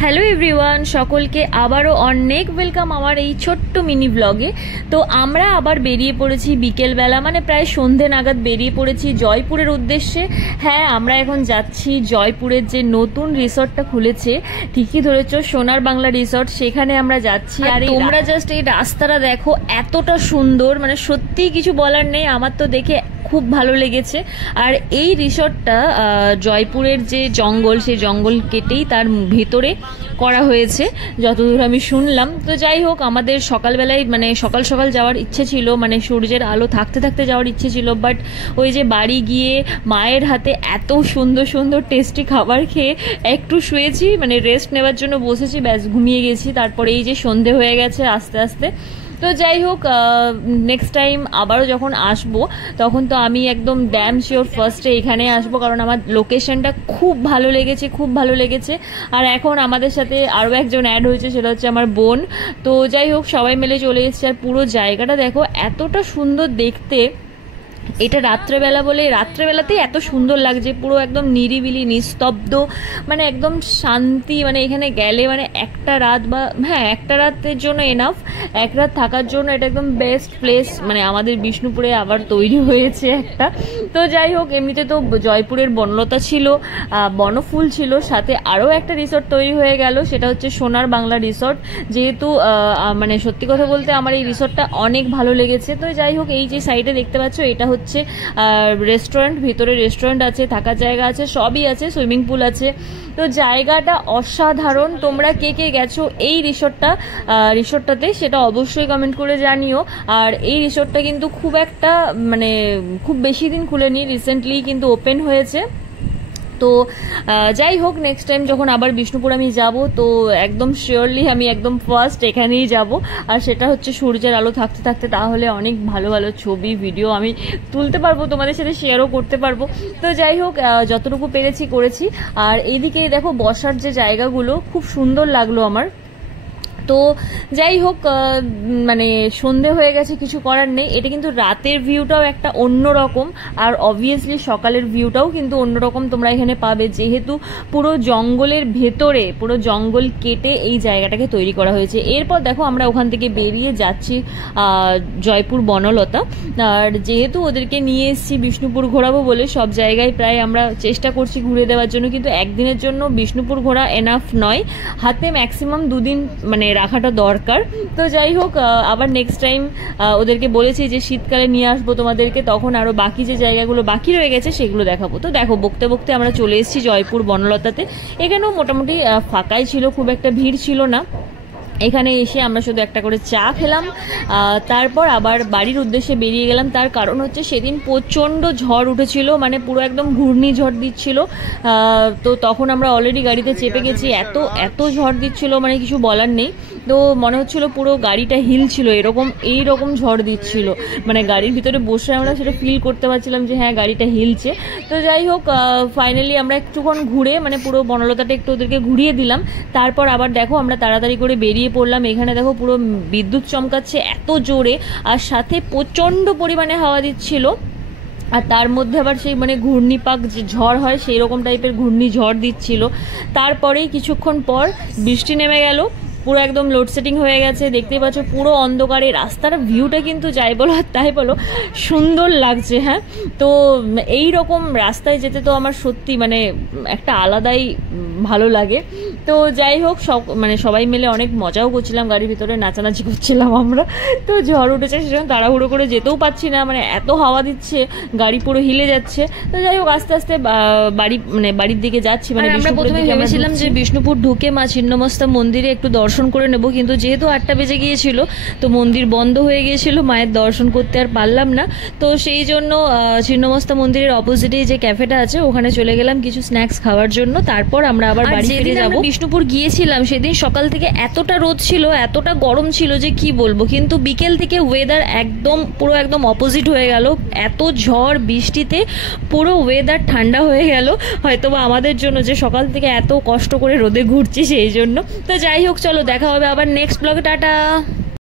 Hello everyone, সকলকে আবারও অনেক ওয়েলকাম আমার এই ছোট্ট মিনি ব্লগে। তো আমরা আবার বেরিয়ে পড়েছি বিকেলবেলা, মানে প্রায় সন্ধে নাগাদ বেরিয়ে পড়েছি জয়পুরের উদ্দেশ্যে। হ্যাঁ, আমরা এখন যাচ্ছি জয়পুরের যে নতুন রিসর্টটা খুলেছে, ঠিকই ধরেছ, সোনার বাংলা রিসর্ট, সেখানে আমরা যাচ্ছি। আর তোমরা জাস্ট এই রাস্তাটা দেখো, এতটা সুন্দর, মানে সত্যিই কিছু বলার নেই। আমার তো দেখে খুব ভালো লেগেছে। আর এই রিসর্টটা জয়পুরের যে জঙ্গল, সেই জঙ্গল কেটেই তার ভেতরে করা হয়েছে যতদূর আমি শুনলাম। তো যাই হোক, আমাদের সকালবেলায় মানে সকাল সকাল যাওয়ার ইচ্ছে ছিল, মানে সূর্যের আলো থাকতে থাকতে যাওয়ার ইচ্ছে ছিল, বাট ওই যে বাড়ি গিয়ে মায়ের হাতে এত সুন্দর সুন্দর টেস্টি খাবার খেয়ে একটু শুয়েছি, মানে রেস্ট নেওয়ার জন্য বসেছি, ব্যাস ঘুমিয়ে গেছি। তারপরে এই যে সন্ধে হয়ে গেছে আস্তে আস্তে। তো যাই হোক, নেক্সট টাইম আবারও যখন আসবো তখন তো আমি একদম ড্যাম শিওর ফার্স্টে এখানে আসবো, কারণ আমার লোকেশনটা খুব ভালো লেগেছে, খুব ভালো লেগেছে। আর এখন আমাদের সাথে আরও একজন অ্যাড হয়েছে, সেটা হচ্ছে আমার বোন। তো যাই হোক, সবাই মিলে চলে এসেছে। আর পুরো জায়গাটা দেখো, এতটা সুন্দর দেখতে। এটা রাত্রেবেলা বলে, রাত্রেবেলাতেই এত সুন্দর লাগছে, পুরো একদম নিরিবিলি নিস্তব্ধ, মানে একদম শান্তি। মানে এখানে গেলে মানে একটা রাত, বা হ্যাঁ একটা রাতের জন্য এনাফ, এক রাত থাকার জন্য এটা একদম বেস্ট প্লেস। মানে আমাদের বিষ্ণুপুরে আবার তৈরি হয়েছে একটা। তো যাই হোক, এমনিতে তো জয়পুরের বনলতা ছিল, বনফুল ছিল, সাথে আরও একটা রিসর্ট তৈরি হয়ে গেল, সেটা হচ্ছে সোনার বাংলা রিসর্ট। যেহেতু মানে সত্যি কথা বলতে আমার এই রিসর্টটা অনেক ভালো লেগেছে। তো যাই হোক, এই যে সাইডে দেখতে পাচ্ছ, এটা হচ্ছে রেস্টুরেন্ট, ভিতরে রেস্টুরেন্ট আছে, থাকার জায়গা আছে, সবই আছে, সুইমিং পুল আছে। তো জায়গাটা অসাধারণ। তোমরা কে কে গেছো এই রিসর্টটাতে সেটা অবশ্যই কমেন্ট করে জানিও। আর এই রিসর্টটা কিন্তু খুব একটা মানে খুব বেশি দিন খুলেনি, রিসেন্টলি কিন্তু ওপেন হয়েছে। তো যাই হোক, নেক্সট টাইম যখন আবার বিষ্ণুপুর আমি যাব, তো একদম শিওরলি আমি একদম ফার্স্ট এখানেই যাব। আর সেটা হচ্ছে সূর্যের আলো থাকতে থাকতে, তাহলে অনেক ভালো ভালো ছবি ভিডিও আমি তুলতে পারবো, তোমাদের সাথে শেয়ারও করতে পারবো। তো যাই হোক, যতটুকু পেরেছি করেছি। আর এইদিকে দেখো বসার যে জায়গাগুলো, খুব সুন্দর লাগলো আমার। তো যাই হোক, মানে সন্ধে হয়ে গেছে, কিছু করার নেই। এটা কিন্তু রাতের ভিউটাও একটা অন্যরকম, আর অবভিয়াসলি সকালের ভিউটাও কিন্তু অন্যরকম তোমরা এখানে পাবে, যেহেতু পুরো জঙ্গলের ভেতরে, পুরো জঙ্গল কেটে এই জায়গাটাকে তৈরি করা হয়েছে। এরপর দেখো, আমরা ওখান থেকে বেরিয়ে যাচ্ছি জয়পুর বনলতা। আর যেহেতু ওদেরকে নিয়ে এসেছি বিষ্ণুপুর ঘোরাবো বলে, সব জায়গায় প্রায় আমরা চেষ্টা করছি ঘুরে দেওয়ার জন্য, কিন্তু একদিনের জন্য বিষ্ণুপুর ঘোরা এনাফ নয়, হাতে ম্যাক্সিমাম 2 দিন মানে রাখাটা দরকার। তো যাই হোক, আবার নেক্সট টাইম ওদেরকে বলেছি যে শীতকালে নিয়ে আসবো তোমাদেরকে, তখন আরো বাকি যে জায়গাগুলো বাকি রয়ে গেছে সেগুলো দেখাবো। তো দেখো, বকতে বকতে আমরা চলে এসেছি জয়পুর বনলতাতে। এখানেও মোটামুটি ফাঁকাই ছিল, খুব একটা ভিড় ছিল না। এখানে এসে আমরা শুধু একটা করে চা খেলাম, তারপর আবার বাড়ির উদ্দেশ্যে বেরিয়ে গেলাম। তার কারণ হচ্ছে সেদিন প্রচণ্ড ঝড় উঠেছিল, মানে পুরো একদম ঘূর্ণিঝড় দিচ্ছিল। তো তখন আমরা অলরেডি গাড়িতে চেপে গেছি, এত এত ঝড় দিচ্ছিল, মানে কিছু বলার নেই। তো মনে হচ্ছিল পুরো গাড়িটা হিলছিল, এইরকম ঝড় দিচ্ছিল, মানে গাড়ির ভিতরে বসে আমরা সেটা ফিল করতে পারছিলাম যে হ্যাঁ গাড়িটা হিলছে। তো যাই হোক, ফাইনালি আমরা একটুক্ষণ ঘুরে, মানে পুরো বনলতাটা একটু ওদেরকে ঘুরিয়ে দিলাম। তারপর আবার দেখো, আমরা তাড়াতাড়ি করে বেরিয়ে পড়লাম। এখানে দেখো পুরো বিদ্যুৎ চমকাচ্ছে এত জোরে, আর সাথে প্রচন্ড পরিমাণে হাওয়া দিচ্ছিল। আর তার মধ্যে আবার সেই মানে ঘূর্ণিপাক যে ঝড় হয়, সেই রকম টাইপের ঘূর্ণিঝড় দিচ্ছিল। তারপরেই কিছুক্ষণ পর বৃষ্টি নেমে গেল, পুরো একদম লোডশেডিং হয়ে গেছে। দেখতেই পাচ্ছ পুরো অন্ধকারে, রাস্তার ভিউটা কিন্তু যাই বলো আর তাই বলো সুন্দর লাগছে। হ্যাঁ, তো এই রকম রাস্তায় যেতে তো আমার সত্যি মানে একটা আলাদাই ভালো লাগে। তো যাই হোক, মানে সবাই মিলে অনেক মজাও করছিলাম, গাড়ির ভিতরে নাচানাচি করছিলাম আমরা। তো ঝড় উঠেছে, সেজন্য তাড়াহুড়ো করে যেতেও পাচ্ছি না, মানে এত হাওয়া দিচ্ছে, গাড়ি পুরো হিলে যাচ্ছে। তো যাই হোক, আস্তে আস্তে বাড়ির দিকে যাচ্ছি। মানে আমরা প্রথমে ভেবেছিলাম যে বিষ্ণুপুর ঢুকে মা ছিন্নমস্তা মন্দিরে একটু দর্শন করে নেব, কিন্তু যেহেতু 8টা বেজে গিয়েছিল, তো মন্দির বন্ধ হয়ে গিয়েছিল, মায়ের দর্শন করতে আর পারলাম না। তো সেই জন্য ছিন্নমস্তা মন্দিরের অপোজিটে যে ক্যাফেটা আছে, ওখানে চলে গেলাম কিছু স্ন্যাক্স খাওয়ার জন্য। তারপর আমরা আবার বাড়ি ফিরে যাবো। বিষ্ণুপুর গিয়েছিলাম সেদিন সকাল থেকে এতটা রোদ ছিল, এতটা গরম ছিল যে কি বলবো, কিন্তু বিকেল থেকে ওয়েদার পুরো একদম অপোজিট হয়ে গেল। এত ঝড় বৃষ্টিতে পুরো ওয়েদার ঠান্ডা হয়ে গেল, হয়তোবা আমাদের জন্য যে সকাল থেকে এত কষ্ট করে রোদে ঘুরছি সেই জন্য। তো যাই হোক, চলো দেখা হবে আবার নেক্সট ব্লগে, টাটা।